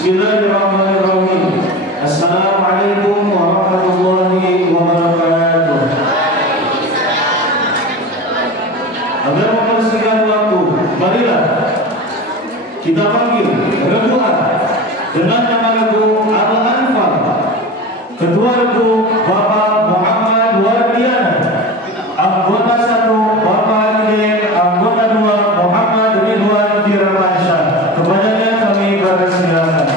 Bismillahirrahmanirrahim. Assalamualaikum warahmatullahi wabarakatuh. Agar mempersingkat waktu, marilah kita panggil rebuan dengan nama regu Al-Anfal. Ketua regu Bapak Muhammad Wardiana, anggota 1 Bapak Idin, anggota 2 Muhammad Ridwan Firmansyah. Kepadanya kami persilakan.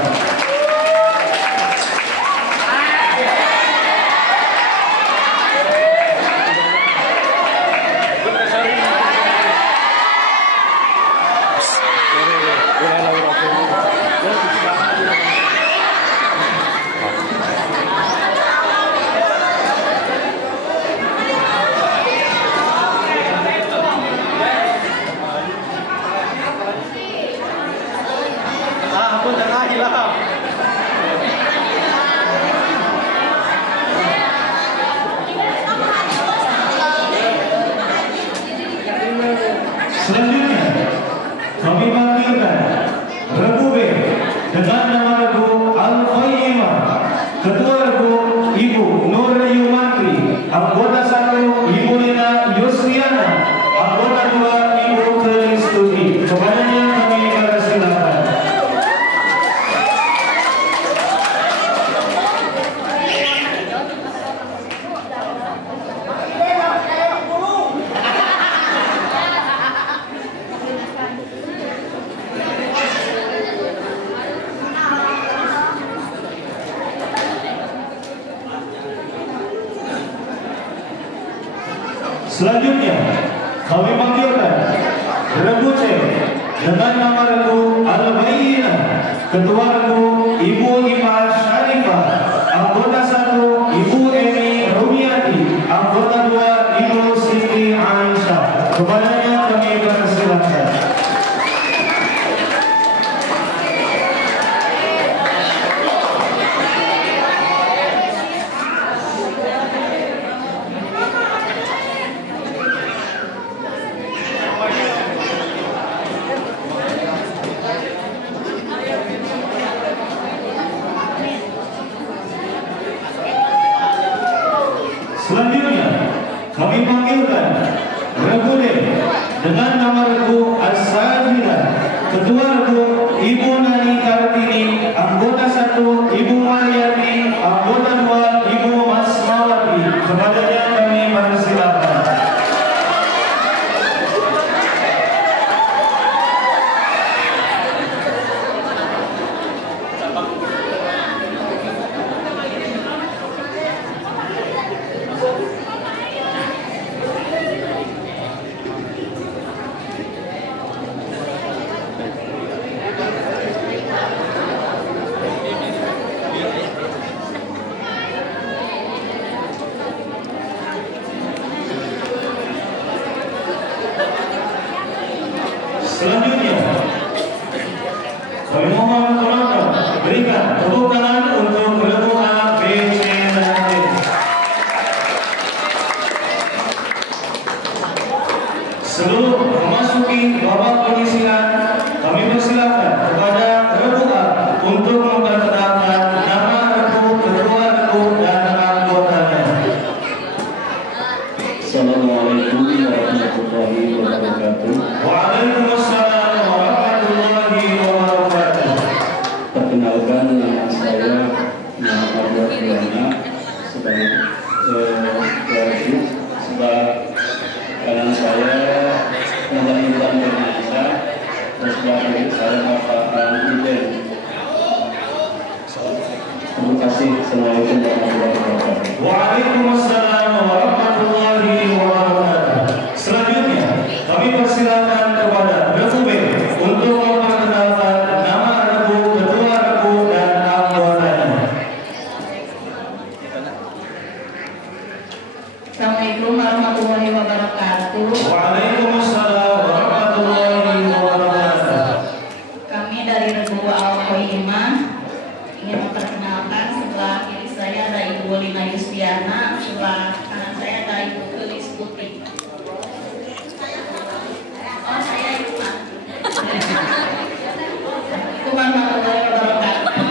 Selanjutnya kami panggilkan regu B dengan nama regu Al-Qayyimah. Ketua regu Ibu Nur Yumantri, anggota 1 Ibu Lina Yusriana, anggota 2 Ibu Kristuti. Kepadanya kami persilakan. Selanjutnya kami panggilkan regu C dengan nama regu Al-Bayyinah. Ketua regu Ibu Imas Syarifah, anggota 1 Ibu Emi Rumiati, anggota 2 Ibu Siti Aisyah. Kepadanya kami persilakan. Selanjutnya kami panggilkan regu D dengan nama regu As-Sajidah. Ketua regu Ibu Nani Kartini, anggota 1 Ibu Mariati, anggota 2 Ibu Masmawati. Kepadanya kami persilakan. Selanjutnya kami mohon penonton berikan tepuk tangan untuk regu A, B, C, dan D. Sebelum memasuki babak penyisihan, kami persilakan kepada regu A untuk memperkenalkan nama regu, ketua regu, dan anggotanya. Assalamualaikum warahmatullahi wabarakatuh. Waalaikumsalam warahmatullahi wabarakatuh. Perkenalkan, nama saya Muhammad Wardiana sebagai waris. Sebelah kanan saya Muhammad Ridwan Firmansyah, dan sebelah kiri saya Bapak Idin. Terima kasih. Assalamualaikum warahmatullahi wabarakatuh. Waalaikumsalam warahmatullahi wabarakatuh. Selanjutnya kami persilakan kepada regu B untuk memperkenalkan nama regu, ketua regu, dan anggotanya. Assalamualaikum warahmatullahi wabarakatuh. Waalaikumsalam warahmatullahi wabarakatuh. Kami dari regu Al-Qayyimah ingin memperkenalkan, sebelah kiri saya ada Ibu Lina Yusriana, sebelah kanan saya ada Ibu Kristuti. Oh, saya Ibu. Itu warahmatullahi wabarakatuh.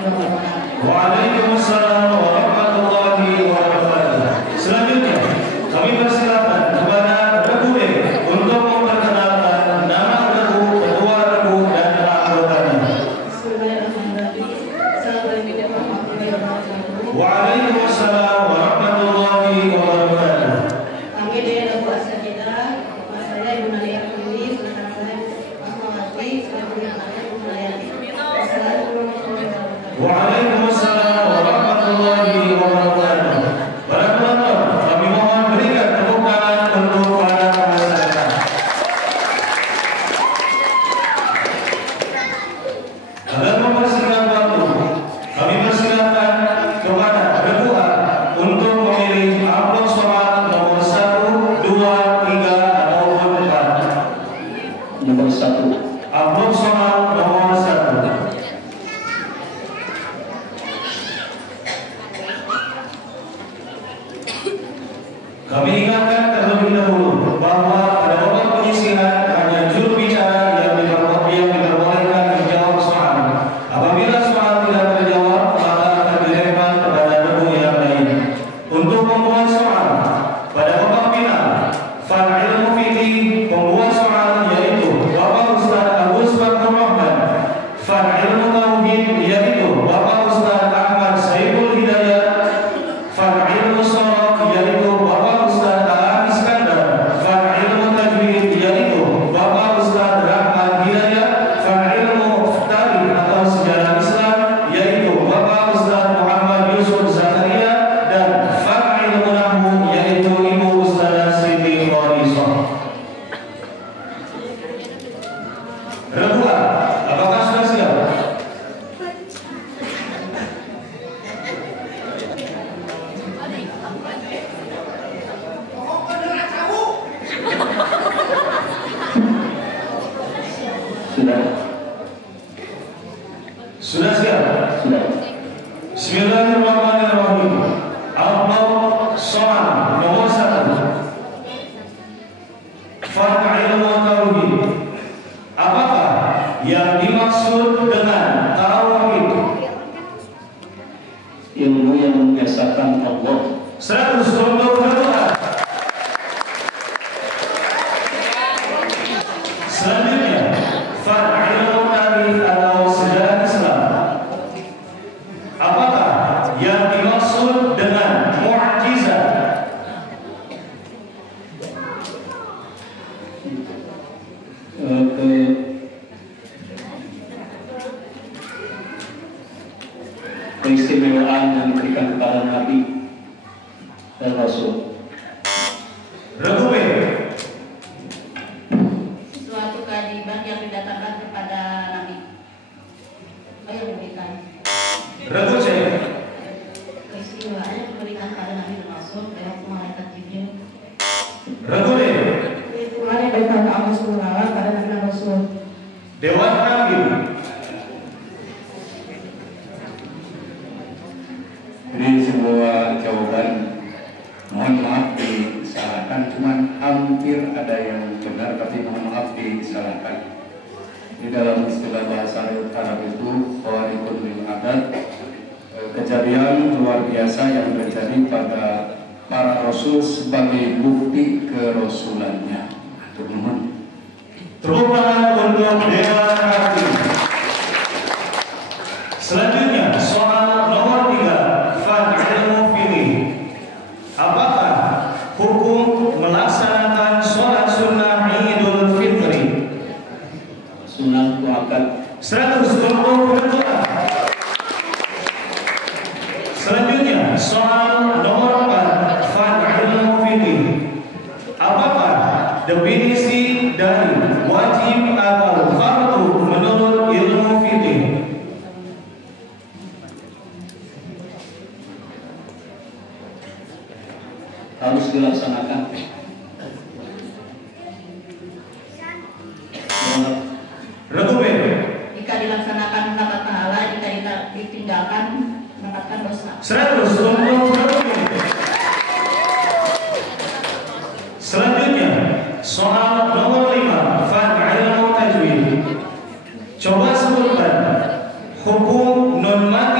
wabarakatuh. Waalaikumsalam warahmatullahi wabarakatuh. Selanjutnya, kami persilakan kepada Rebu E untuk memperkenalkan nama Rebu, ketua Rebu dan anggotanya. Waalaikumsalam warahmatullahi wabarakatuh. Kami dari Rebu Asyajidah, nama saya Ibu Nadia Kuli, rekan saya Ahmawati, saya Ibu Nadia Kuli. Waalaikumsalam warahmatullahi wabarakatuh. Para penonton, kami mohon berikan tepuk tangan untuk para peserta. Agar mempersingkat waktu, kami persilakan kepada Rebu A untuk memilih amplop sholat nomor 1, 2, 3 ataupun 4. Nomor 1. Amplop sholat nomor 1. Kami ingatkan terlebih dahulu bahwa pada babak penyisihan hanya juru bicara yang diperbolehkan menjawab soal. Apabila soal tidak terjawab, maka akan dilempar kepada Rebu yang lain. Untuk membuat soal pada babak final, Fal Ilmu Fikih pembuat soal yaitu Bapak Ustaz Agus Bakar Rahman. Fal Ilmu Tauhid yaitu Bapak Ustaz Ahmad Saiful Hidayat. Fal Ilmu Sharaf yaitu Bapak Ustaz Alam Iskandar. Fal Ilmu Tajwid yaitu Bapak Ustaz Rahman Hidayat. Fal Ilmu Tarikh atau Sejarah Islam yaitu Bapak Ustaz Muhammad Yusuf Zakaria. Dan Fal Ilmu Nahwu yaitu Ibu Ustazah Siti Khalisah. Rebu A, apakah sudah siap? Sudah. Sudah siap? Sudah. Bismillahirrahmanirrahim. Amplop soal nomor 1. Fal Ilmu Tauhid. Apakah yang dimaksud dengan tauhid? Ilmu yang mengesahkan Allah. 100 untuk Rebu A. Selanjutnya, Fal Ilmu Tarikh atau Sejarah Islam. Apakah yang dimaksud dengan mu'jizat? Keistimewaan yang diberikan kepada Nabi dan Rasul. Rebu B. Suatu keajaiban yang didatangkan kepada Nabi. Oh, yang diberikan. Rebu C. Peristiwa yang diberikan pada Nabi dan Rasul lewat malaikat Jibril. Rebu D. Peristiwa yang diberikan Allah SWT pada Nabi dan Rasul. Dewan Hakim. Ini sebuah jawaban, mohon maaf disalahkan, cuman hampir ada yang benar tapi mohon maaf disalahkan. Di dalam istilah bahasa Arab itu khawarikun lil adat, kejadian luar biasa yang terjadi pada para rasul sebagai bukti kerasulannya. Mohon. Tepuk tangan untuk Dewan Hakim. Selanjutnya, soal nomor 3, Fal Ilmu Fikih. Apakah hukum melaksanakan sholat sunnah Idul Fitri? Sunnah muakkad. 100 untuk Rebu A. Selanjutnya, soal nomor 4, Fal Ilmu Fikih. Apakah definisi dari wajib atau fardu menurut ilmu fikih? Harus dilaksanakan. Rebu B. Jika dilaksanakan mendapat pahala, jika ditinggalkan mendapatkan dosa. 100 untuk Rebu B. Selanjutnya, soal nomor 5, Fal Ilmu Tajwid. Coba sebutkan hukum nun mati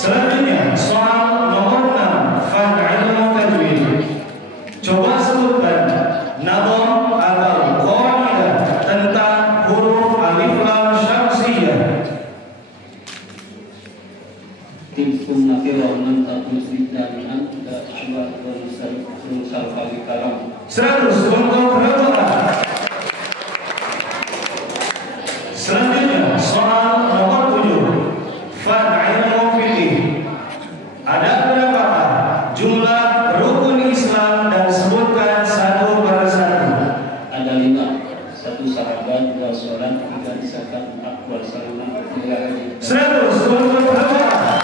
Selanjutnya soal nomor 6 fan ilmu tajwid. Coba sebutkan nazam atau qaidah tentang huruf alif lam syamsiyah. Tilkum nafirohman tatusri jami'an tidak syuah nusal kali kalam 100 untuk rebutan. Selanjutnya soal nomor 7 fan ilmu fikih. Ada berapa jumlah rukun Islam dan sebutkan satu persatu. ada 5, 1 sahabat, 2 sholat, 3 zakat, 4 puasa, 5 tiga haji. 100 untuk rebutan.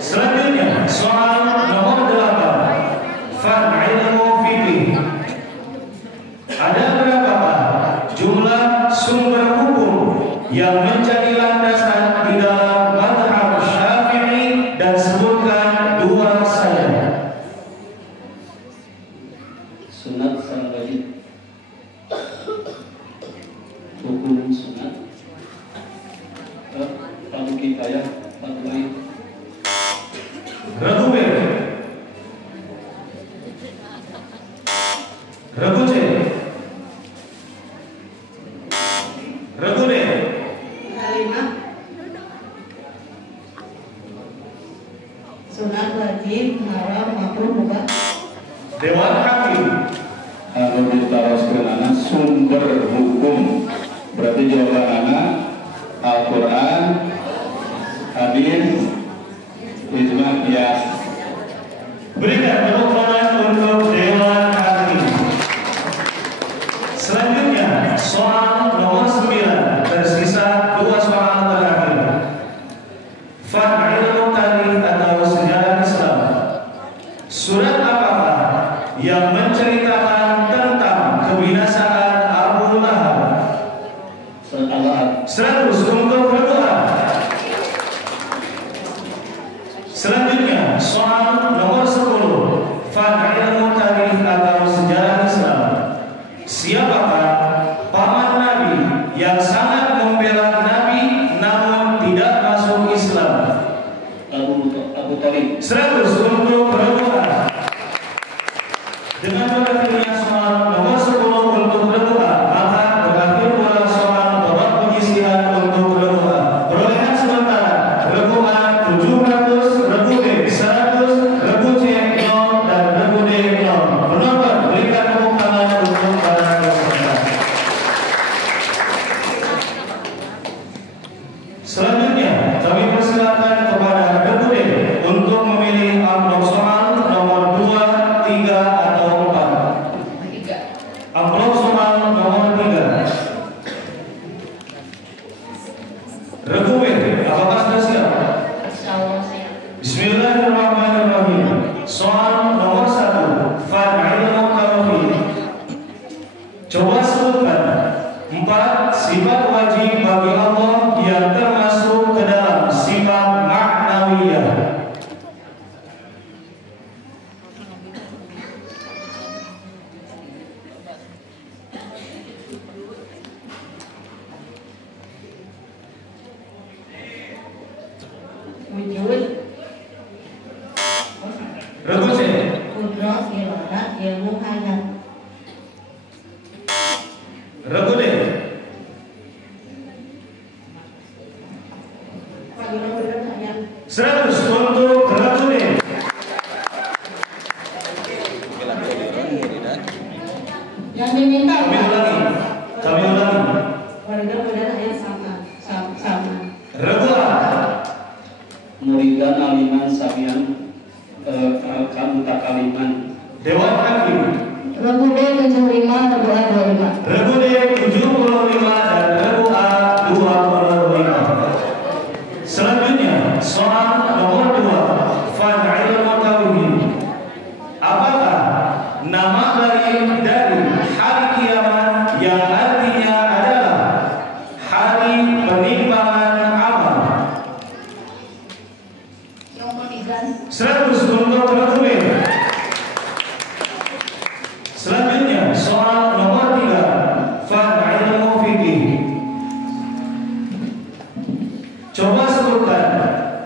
Selanjutnya soal nomor 8 fan ilmu fikih. Ada berapa jumlah sumber hukum yang menjadi landasan di dalam mazhab Syafi'i dan sebutkan 2 saja. Sunat sang wajib, hukum sunat, fardu kifayah, fardu ain. Ragu B, Ragu C, Ragu D. Kalimat sunat wajib haram makruh mubah. Dewan Hakim. Kalau ditaruhkan anak sumber hukum, berarti jawaban anak Al-Quran, hadis, ijma qiyas. Berikan tepuk tangan untuk Dewan Hakim. Selanjutnya soal nomor 9, tersisa 2 soal terakhir. Fan ilmu tarikh atau sejarah Islam. Surat apakah yang menceritakan tentang kebinasaan Abu Lahab? Surat Al-Ahzab. 100 untuk rebutan. Selanjutnya soal nomor 10 fan ilmu tarikh atau sejarah Islam. Siapakah paman Nabi yang sangat membela Nabi namun tidak masuk Islam? Abu Thalib. 100 untuk rebutan. Dengan berakhirnya soal nomor 10 untuk rebutan, maka berakhir pula soal babak penyisihan untuk rebutan. Perolehan sementara rebutan 700, rebu B 100, rebu C 0 dan rebu D 0. Penonton berikan tepuk tangan untuk para peserta. Selanjutnya kami persilakan kepada rebu D untuk memilih amplop soal nomor 2, 3 atau 4. 3. Amplop soal nomor 3. Rebu B, apakah sudah siap? Insyaallah siap. Bismillahirrahmanirrahim. Soal nomor 1 fan ilmu tauhid. Coba sebutkan 4 sifat wajib bagi Allah yang termasuk ke dalam sifat ma'nawiyah. Wujud, Rebu C, kudrah, irada, ilmu, hayat. rebu D, Kudrah, hayat. 100 untuk rebu D. Yang diminta Kami ulangi. warga benar hayat sama. Rebu A, Muridan aliman samian mutakaliman. Dewan Hakim. Rebu D 75, rebu A 25. Rebu D 75 dan rebu A 25. Selanjutnya soal nomor 2 fan ilmu tauhid. Apakah nama lain dari hari kiamat yang artinya adalah hari penimbangan amal? 100 untuk rebu B. Selanjutnya soal nomor 3 Coba sebutkan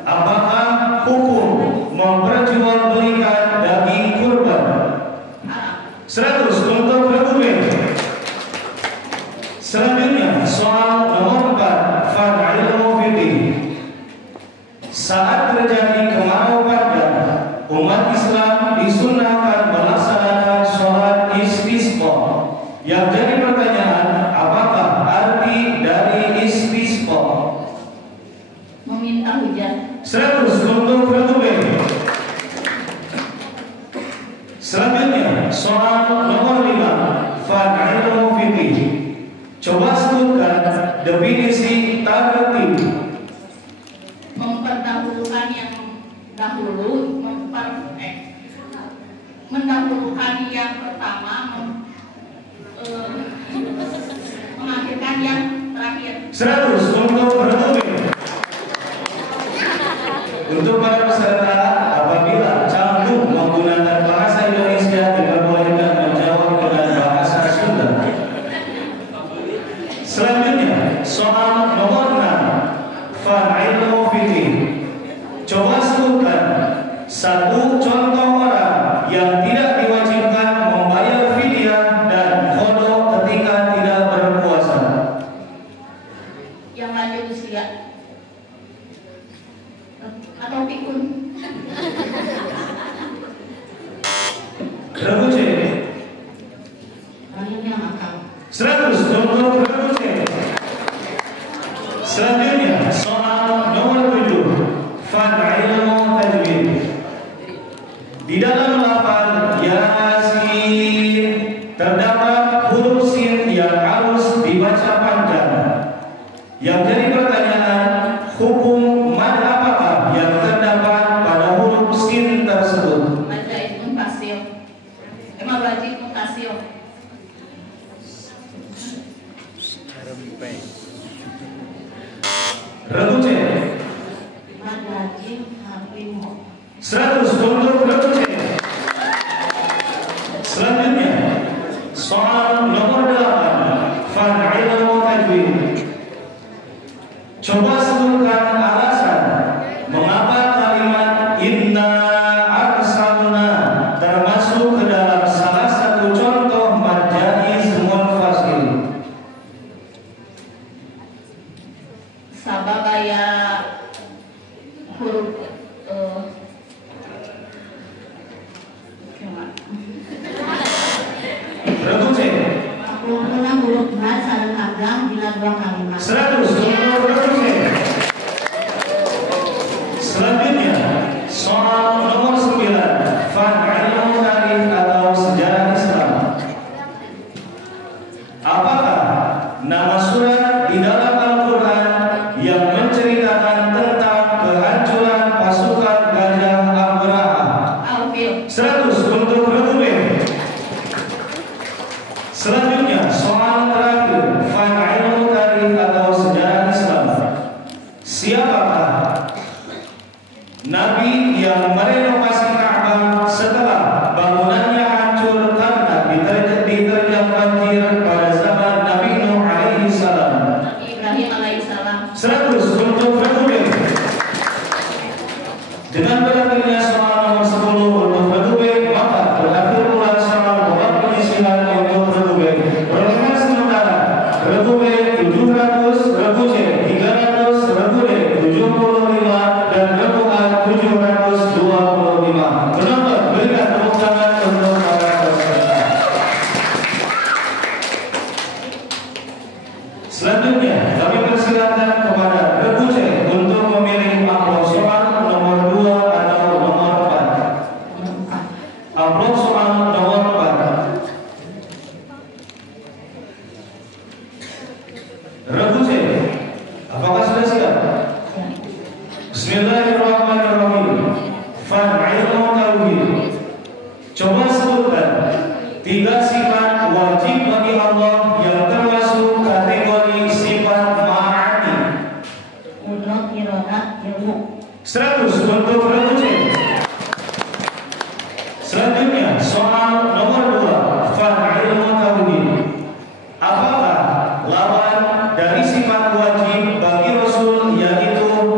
apakah hukum memperjualbelikan daging kurban? 100 untuk Rubin. Selanjutnya soal nomor 4, Fad'ilmu fiqih. Saat terjadi kemarau panjang, umat Islam disunahkan melaksanakan sholat istisqa. Yang jadi pertanyaan, apakah arti dari istisqa? Meminta hujan. 100 untuk Rubin. Selanjutnya soal nomor 5, Fad'ilmu fiqih. Coba sebutkan definisi tartib. Memperdahulukan yang dahulu, mendahulukan yang pertama, mengakhirkan yang terakhir. 100 untuk Rubin. Untuk para peserta, apabila canggung menggunakan bahasa Indonesia, diperbolehkan menjawab dengan bahasa Sunda. Selanjutnya soal nomor 6, Fad'ilmu fiqih. Coba sebutkan satu contoh orang yang tidak diwajibkan membayar fidyah dan qada ketika tidak berpuasa. Yang lanjut usia atau pikun. Rebu C. Yang akal. 100 untuk Rebu C. Selanjutnya soal nomor 7, Fad'ilmu tajwid. Di dalam lafaz Yasin terdapat huruf sin yang harus dibaca panjang. Yang jadi pertanyaan, hukum mad apakah yang terdapat pada huruf sin tersebut? Majaid muntasil. Wajib muntasil. Rebu C. Wajib hafimu. 100 untuk Rebu C. Selanjutnya soal nomor 8, Fad'ilmu tajwid. Coba sebutkan alasan mengapa kalimat inna arsalna termasuk ke dalam salah satu contoh mad jaiz munfasil. Sababaya huruf Rebu C. Mengenang huruf mad saling hadam bila dua kalimat. 100 untuk Rebu C. Selanjutnya soal nomor 9, Fad'ilmu tarikh atau sejarah Islam. Apakah nama surat di dalam Al-Quran yang menceritakan tentang kehancuran pasukan Gajah Abraha? Al-Fil. 100 untuk Rubin. Selanjutnya soal terakhir, Fad'ilmu tarikh atau sejarah Islam. Siapakah Nabi yang merenovasi Ka'bah setelah bangunannya hancur karena diterjang banjir pada zaman Nabi Nuh alaihi salam? Ibrahim alaihissalam. 100 untuk Rubin. Dengan berakhirnya soal nomor 10 untuk Rubin, maka berakhir pula soal babak penyisihan untuk Rubin. Perolehan sementara Rubin 700, Rebu C 300, Rebu D 75 dan Rebu A 725. Penonton, berikan tepuk tangan untuk para peserta. Selanjutnya kami persilakan kepada Rebu C untuk memilih amplop soal nomor 2 atau nomor 4. Amplop soal nomor 4. Rebu C, apakah sudah siap? Bismillahirrahmanirrahim. Fad'ilmu tauhid. Coba sebutkan 3 sifat wajib bagi Allah yang termasuk kategori sifat ma'ani. Kudrat, iradat, ilmu. 100 untuk Rebu C. Selanjutnya soal nomor 2, Fad'ilmu tauhid. Apakah lawan dari sifat wajib bagi Rasul, yaitu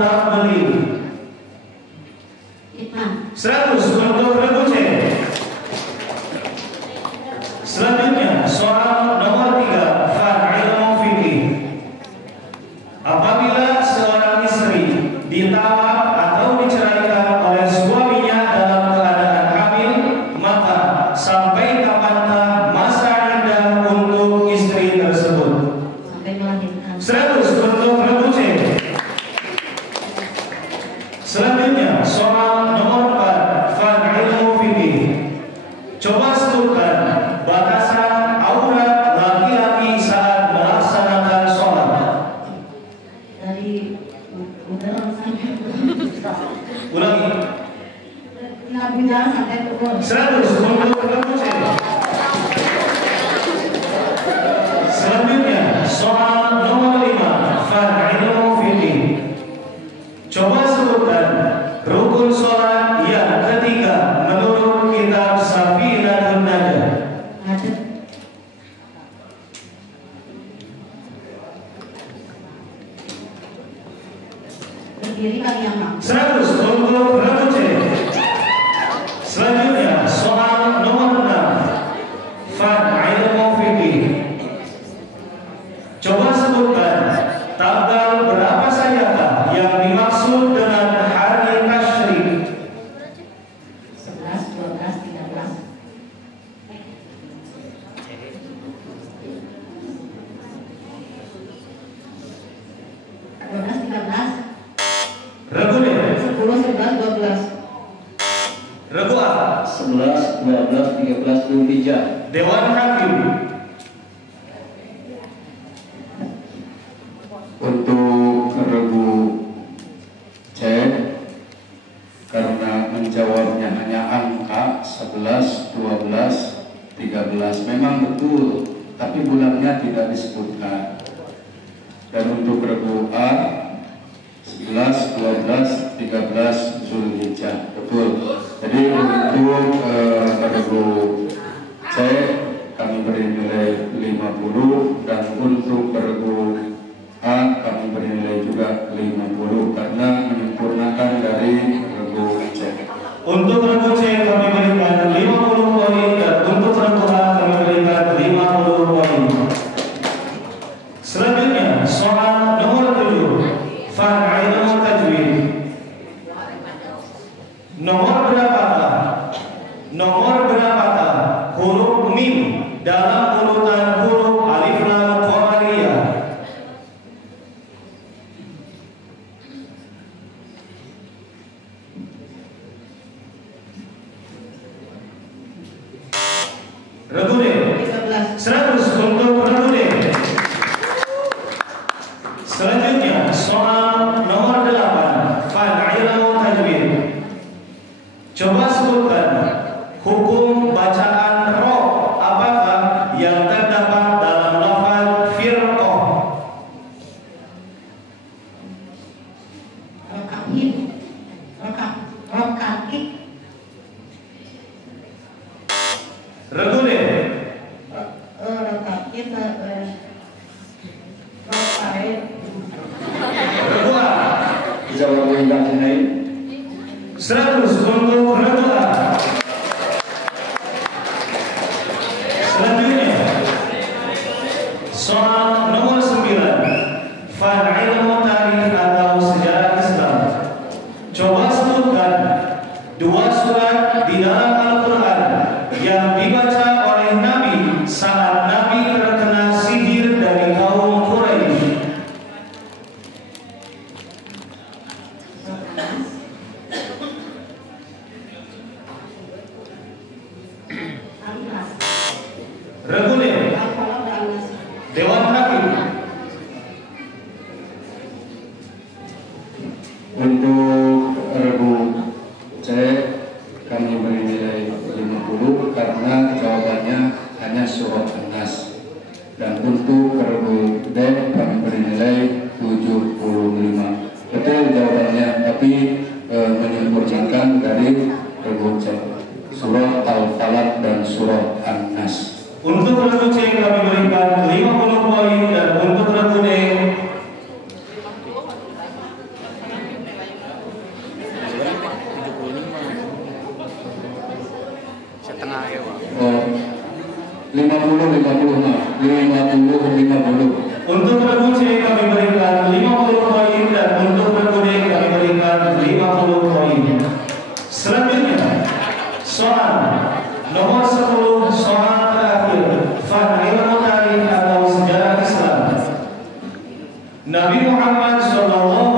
Ulangi. Nabi jangan sampai turun. 100 untuk regu C. Selanjutnya soal nomor 5 Fa'ilmu fiqih. Coba sebutkan rukun sholat yang ketiga menurut kitab Safinatun Najah. Berdiri kali yang mak. 100 untuk regu C. Selanjutnya soal nomor 6 Fa'ilmu fiqih. Coba sebutkan tanggal berapa sajakah yang dimaksud dengan hari tasyrik. 11, 12, 13. Regu D. 10, 11, 12. Regu A. 11, 12, 13 Dzulhijjah. Dewan Hakim. Untuk regu C, karena menjawabnya hanya angka 11, 12, 13 memang betul, tapi bulannya tidak disebutkan. Dan untuk regu A 11, 12, 13 Dzulhijjah betul. Jadi untuk regu C kami beri nilai 50, dan untuk regu A kami beri nilai juga 50 karena menyempurnakan dari regu C. Untuk regu C kami berikan 50 poin, dan untuk regu A kami berikan 50 poin. Selanjutnya soal nomor 7 Fa'ilmu tajwid. Nomor berapakah huruf mim dalam urutan huruf alif lam qamariyah? Regu D. 100 untuk regu D. Selanjutnya soal nomor 8 Fa'ilmu tajwid. Coba sebutkan hukum bacaan roh apakah yang terdapat dalam lafaz firqah. Rokakik. Regu D. Rokakik. Regu A. Jawab yang lain. 100 untuk regu A. Selanjutnya soal nomor 9 Fa'ilmu tarikh atau sejarah Islam. Coba sebutkan 2 surat di dalam Al-Quran yang dibaca oleh Nabi saat Nabi terkena sihir dari kaum Quraisy. Regu D. Dewan Hakim. Untuk regu C kami beri nilai 50 karena jawabannya hanya surah An-Nas. Dan untuk regu D kami beri nilai 75. Betul jawabannya, tapi menyempurnakan dari regu C, surah Al-Falaq dan surah An-Nas. Untuk regu C kami berikan 50 poin, dan untuk regu D setengah ya Pak. 50. Untuk regu C kami berikan 50 poin, dan untuk regu D kami berikan 50 poin. Selanjutnya soal nomor 10 soal terakhir Fa'ilmu tarikh atau sejarah Islam. Nabi Muhammad SAW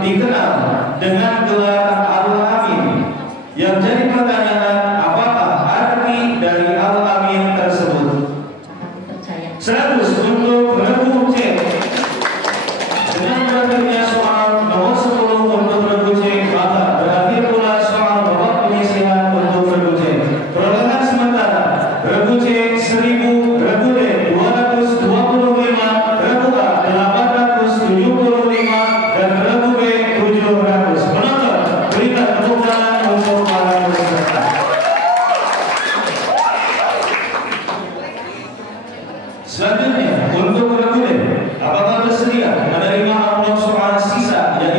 dikenal dengan gelar Al-Amin. Yang jadi pertanyaan, apakah arti dari Al-Amin tersebut? 100 untuk regu C.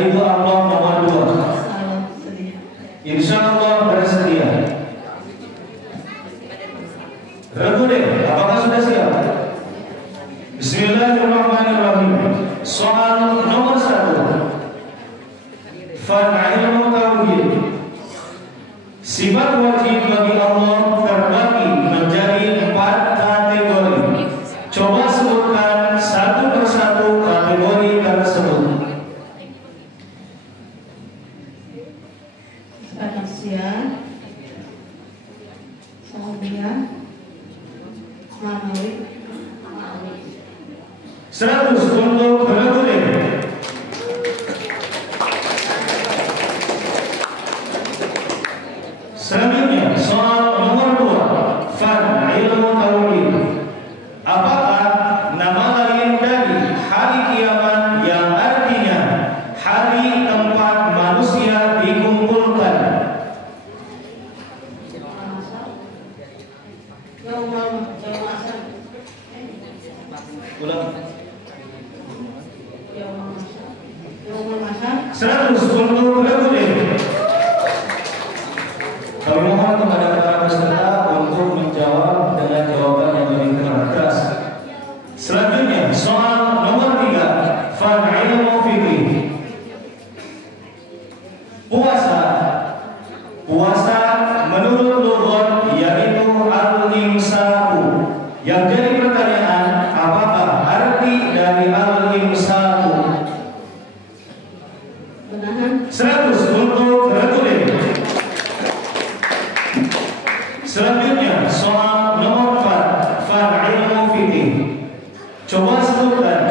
yaitu amplop nomor 2. Insya Allah bersedia. Ragu deh, apakah sudah siap? Bismillahirrahmanirrahim. Soal nomor 1. Ilmu tauhid. Sifat wajib bagi Allah terbagi menjadi 4 kategori. Coba sebutkan satu persatu kategori tersebut. Manusia, Sahabia, Manawi, 100 untuk reguler. Selanjutnya soal nomor 2. Ilmu tauhid. Apakah nama lain dari hari kiamat yang artinya hari tempat manusia dikumpulkan? Ulang. 100 untuk reguler. Kami mohon kepada para peserta untuk menjawab dengan jawaban yang lebih cerdas. Selanjutnya soal nomor 3. Ilmu fikih. Puasa menurut lughat yaitu al-imsaku. Yang jadi pertanyaan, apakah arti dari al-imsaku? menahan, 100 untuk reguler. Selanjutnya soal nomor 4. Ilmu fikih. Coba sebutkan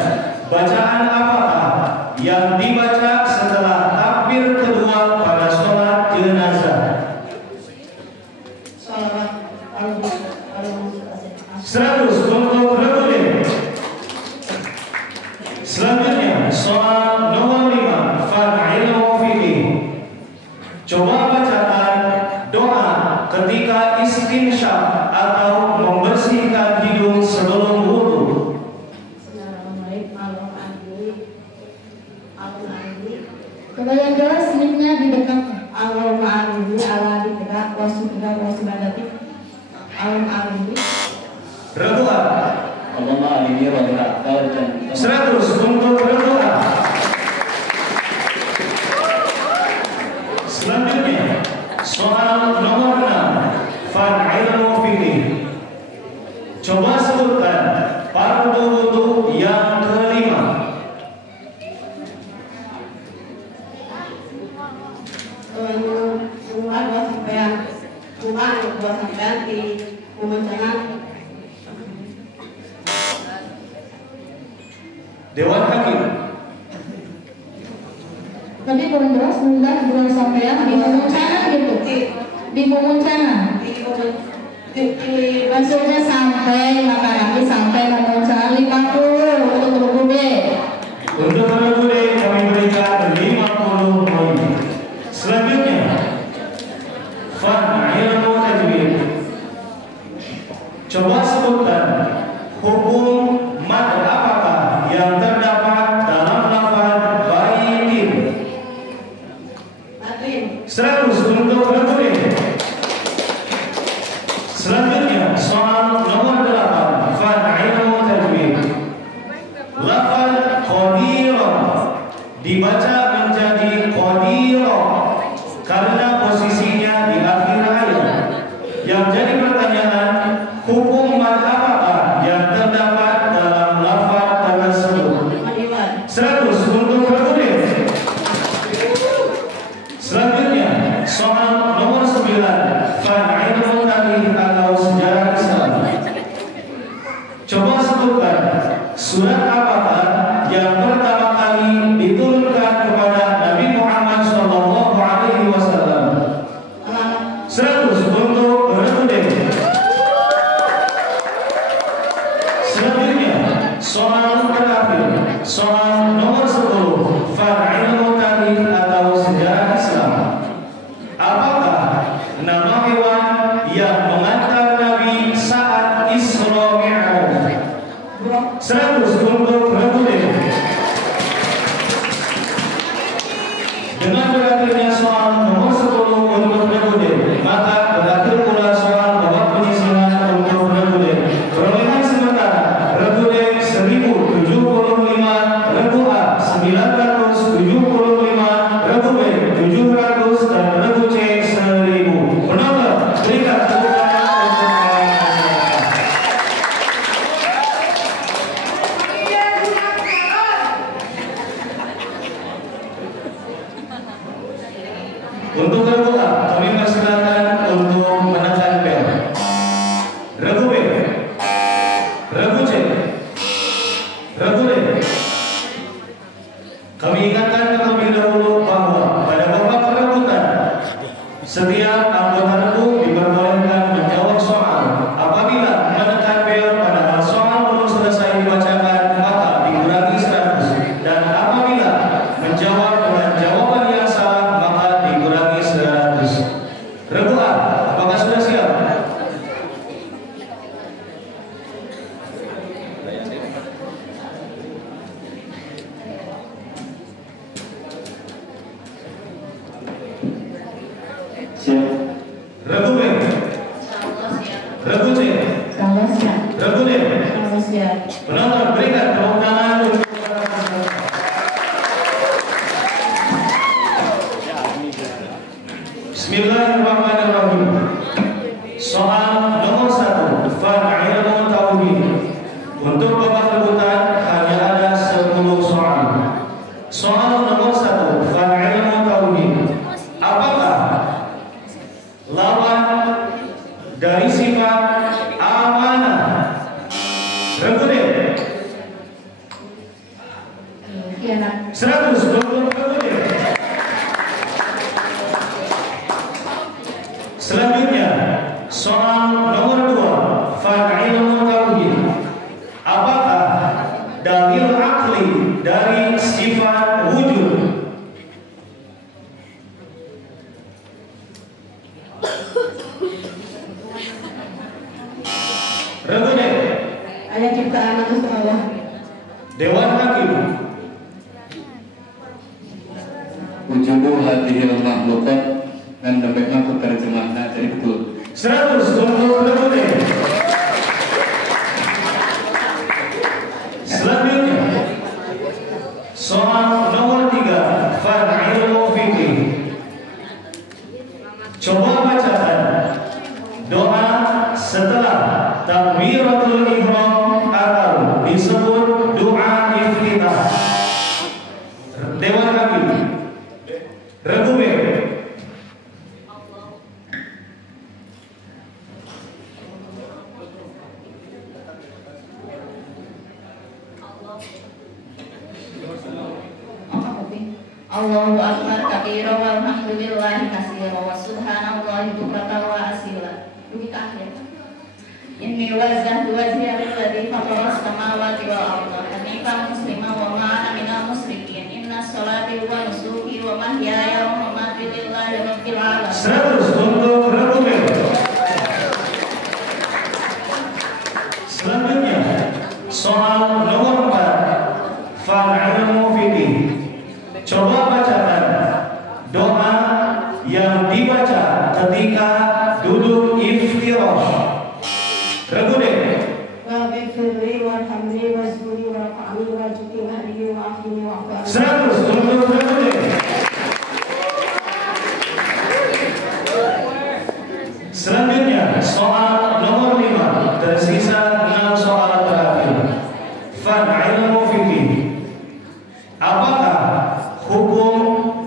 bacaan apakah yang dibaca setelah takbir kedua pada sholat jenazah? sholawat, 100 untuk reguler. Selanjutnya soal nomor 5. Ilmu fikih. Coba bacakan doa ketika istinsyaq atau membersihkan hidung sebelum wudu. Coba yang jelas senyumnya di dekat Allahumma alimi ala dikira wasubika wasibadati Allahumma alimi Berdoa. Allahumma alimi wa bi'akbar dan 100 untuk berdoa. Selanjutnya soal nomor 6. Ilmu fikih. Coba sebutkan fardu wudu yang kelima. Rumah dua sampean di Kumenjangan. Dewan Hakim. Tadi kurang jelas mudah bukan sampean di Mumuncanan gitu. Di Mumuncanan. Maksudnya sampai maka nanti sampai Mumuncanan 50 untuk guru B. Untuk guru B kami berikan 50 poin. Selanjutnya ilmu tajwid. Coba sebutkan hukum mad apakah yang terdapat dalam lafaz baitin. 100 untuk reguler. Selanjutnya soal nomor 8. Ilmu tajwid. Regu B 700 dan Regu C 1000. Penonton, berikan tepuk tangan untuk masyarakat. Untuk Regu A, kami persilakan untuk menekan bel. Regu B, Regu C, Regu D. Kami ingatkan terlebih dahulu bahwa pada babak perebutan setiap anggota regu diperbolehkan menjawab soal. Apabila menekan bel pada soal belum selesai dibacakan, maka dikurangi 100, dan apabila menjawab dengan jawaban yang salah, maka dikurangi 100. Regu A, apakah sudah siap? Regu B, Regu C, Regu D. Penonton, berikan tepuk tangan untuk Bismillahirrahmanirrahim. Soal nomor 1, Ilmu Tauhid. Untuk babak rebutan hanya ada 10 soal. Soal nomor 1, Ilmu Tauhid. Apakah lawan dari sifat amanah? Regu D 100 untuk Regu D. Selanjutnya soal nomor 2, Ilmu Tauhid. Apakah dalil akli dari sifat wujud? Regu D, Ayat ciptaan Allah. Dewan Hakim. Wujudu hadhil makhlukat dan dapatnya aku terjemahnya dari betul. 100 untuk Regu D. Selanjutnya soal nomor 3, Ilmu Fikih. Coba bacakan doa setelah takbiratul ihram atau disebut doa iftitah. Dewan Hakim. Regu B. Allahu akbar kabira walhamdulillahi katsira wa subhanallahi bukratan wa asila. Begitu akhir. Inni wajjahtu wajhiya lilladzi fatara as-samawati wal arda hanifan musliman wa ma ana minal musyrikin. Inna sholati wa nusuki wa mahyaya wa mamati lillahi rabbil alamin. 100 untuk Regu B. Selanjutnya soal nomor 4, Ilmu Fikih. Coba bacakan doa yang dibaca ketika duduk iftirash. Regu D. Rabbi firli warhamni wasburi warfa'ni warzuqni wahdini wa'afini wa'afani. 100 untuk Regu D. Selanjutnya soal nomor 5, tersisa 6 soal terakhir. Ilmu Fikih. Apakah hukum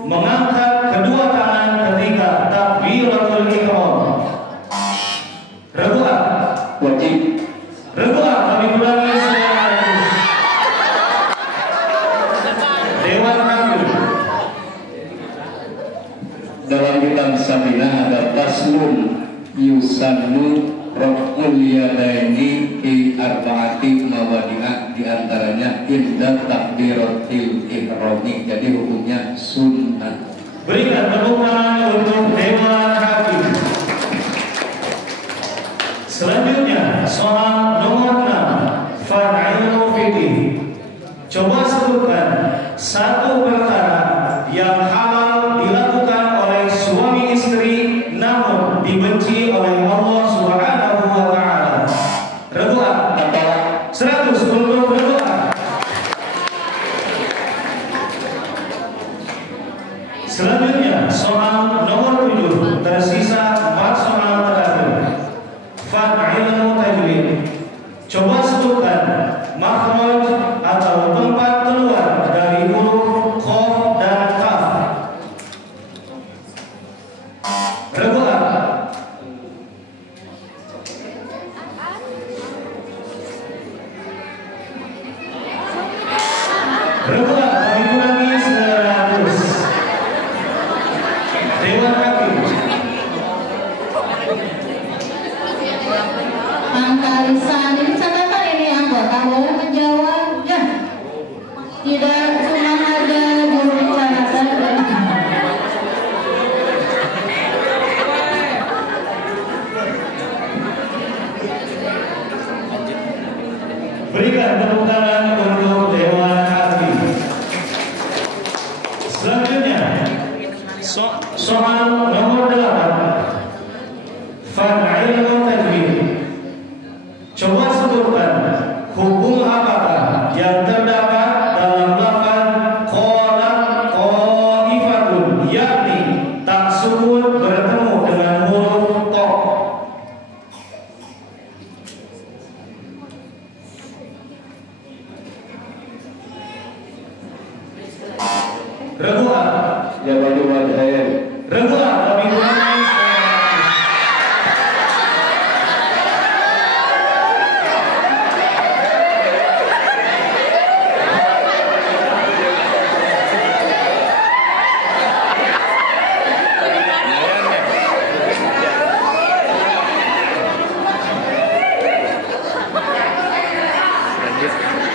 mengangkat kedua tangan ketika takbiratul ihram? Regu A. Wajib. Regu A, kami ulangi secara halus. Dewan Hakim. Dalam kitab Saminah ada faslun yusannu raf'ul yadaini fi arba'ati mawadi'ah, di antaranya inda takbiratil ihrami. Jadi hukumnya sunnah. Berikan tepuk tangan untuk Dewan Hakim. Selanjutnya soal nomor 6, Ilmu Fikih. Coba sebutkan satu perkara yang halal dilakukan oleh suami istri namun dibenci oleh Allah Subhanahu wa taala. Regu A. 100 untuk Regu A. Selanjutnya soal nomor 7, tersisa 4 soal terakhir. Fa'ilmu tajwid. Coba sebutkan makhraj atau tempat keluar dari huruf qaf dan kaf. Rebutan. Rebutan, kami kurangi 100. Dewan Hakim. Angka lisan ini catatan ini anggota boleh menjawab ya. Tidak cuma ada guru kelas saja. Berikan tepuk tangan untuk Dewan Hakim. Selanjutnya soal nomor 8, Fa'ilmu tajwid. Coba sebutkan hukum apakah yang terdapat dalam lafaz qalat qaifatun, yakni tak sukun bertemu dengan huruf qa. Rebutan. Jawaban saya. Rebutan, kami kurangi 100.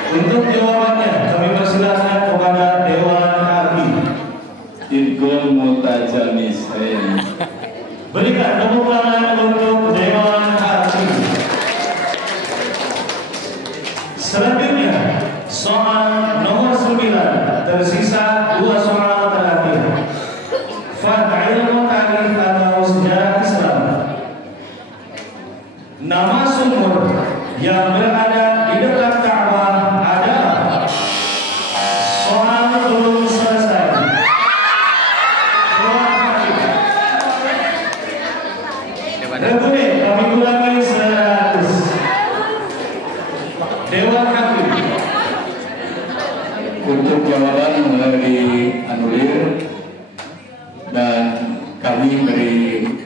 Untuk jawabannya kami persilahkan kepada Dewan Hakim. Idgham mutajanisain. Berikan tepuk tangan untuk Dewan Hakim. Selanjutnya soal nomor 9, tersisa 2 soal terakhir. Fa'ilmu ta'rif atau sejarah Islam. Nama sumur yang berada di dekat Ka'bah adalah. Soal belum selesai. Dewan Hakim. Rebune, kami kurangi 100. Dewan Hakim. Untuk jawaban mulai dianulir dan kami beri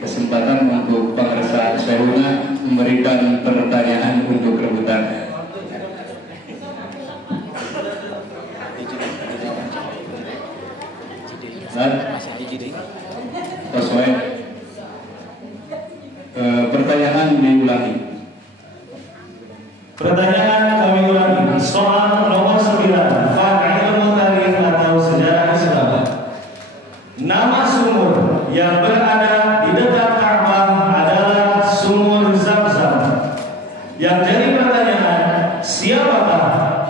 kesempatan untuk pengersa Sehuna memberikan pertanyaan untuk rebutan. Sesuai. Pertanyaan diulangi. Pertanyaan kami ulangi. Soal nomor 9, Fa'ilmu ta'rif atau sejarah Islam. Nama sumur yang berada di dekat Ka'bah adalah sumur Zam-Zam. Yang jadi pertanyaan, siapakah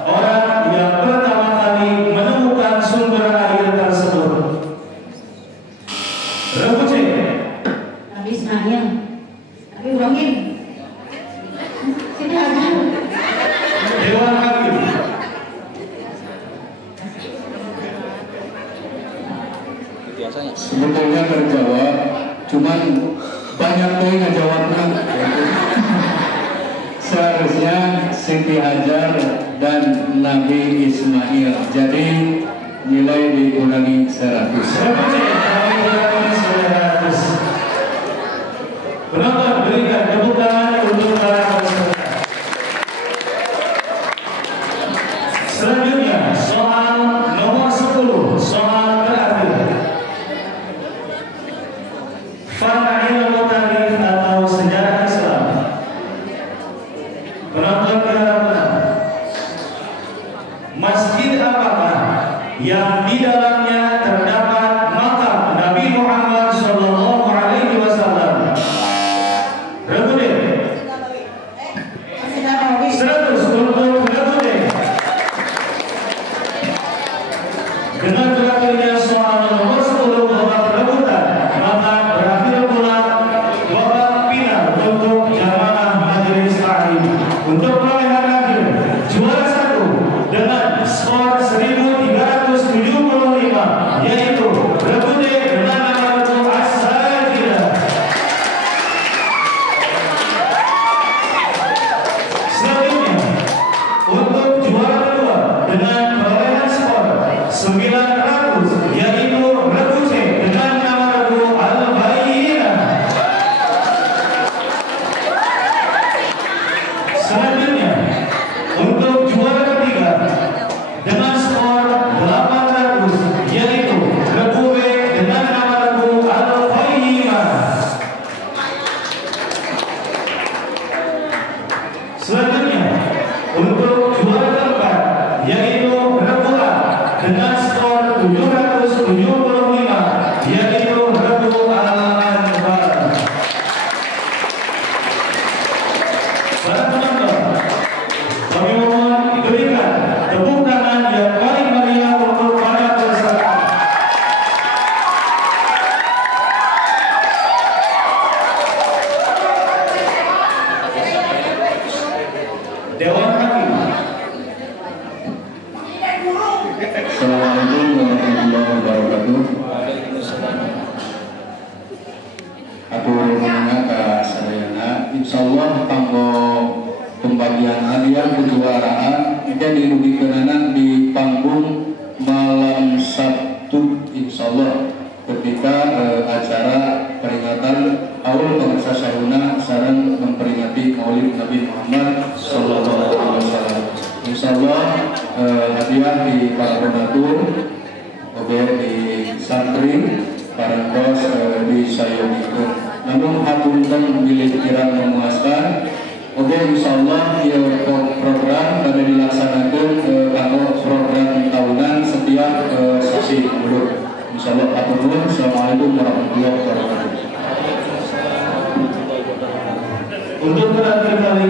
orang yang pertama kali menemukan sumber air tersebut? Rebut. Nabi Ismail, Nabi Ibrahim. Sini aja. Dewan Hakim. Sebetulnya terjawab, cuman banyak yang ngejawabnya. Seharusnya Siti Hajar dan Nabi Ismail. Jadi nilai dikurangi 100. Kami kurangi 100. Penonton berikan tepuk tangan untuk para peserta. Selanjutnya soal nomor 10, soal terakhir. Fa'ilmu ta'rif atau sejarah Islam. Penonton diharapkan, masjid apakah yang di dalamnya terdapat makam Nabi Muhammad Sallallahu Alaihi Wasallam? Rebut. 100 untuk rebut. Dengan berakhirnya soal nomor 10 babak rebutan, maka berakhir pula babak final untuk jamaah majelis taklim. Untuk perolehan akhir, juara 1 dengan skor 1375 yaitu Rebune insyaallah ketika acara peringatan Haul Pemirsa Syahuna sareng memperingati Maulid Nabi Muhammad sallallahu alaihi wasallam. Insyaallah hadiah di para donatur, oke di santri, para kos di sayungikeun. Namun hapunten bilih kirang memuaskan. Oke, insyaallah ieu program pada dilaksanakan kanggo program tahunan setiap sesi mulut. Insyaallah atur nuhun. Assalamualaikum warahmatullahi wabarakatuh. Untuk terakhir kali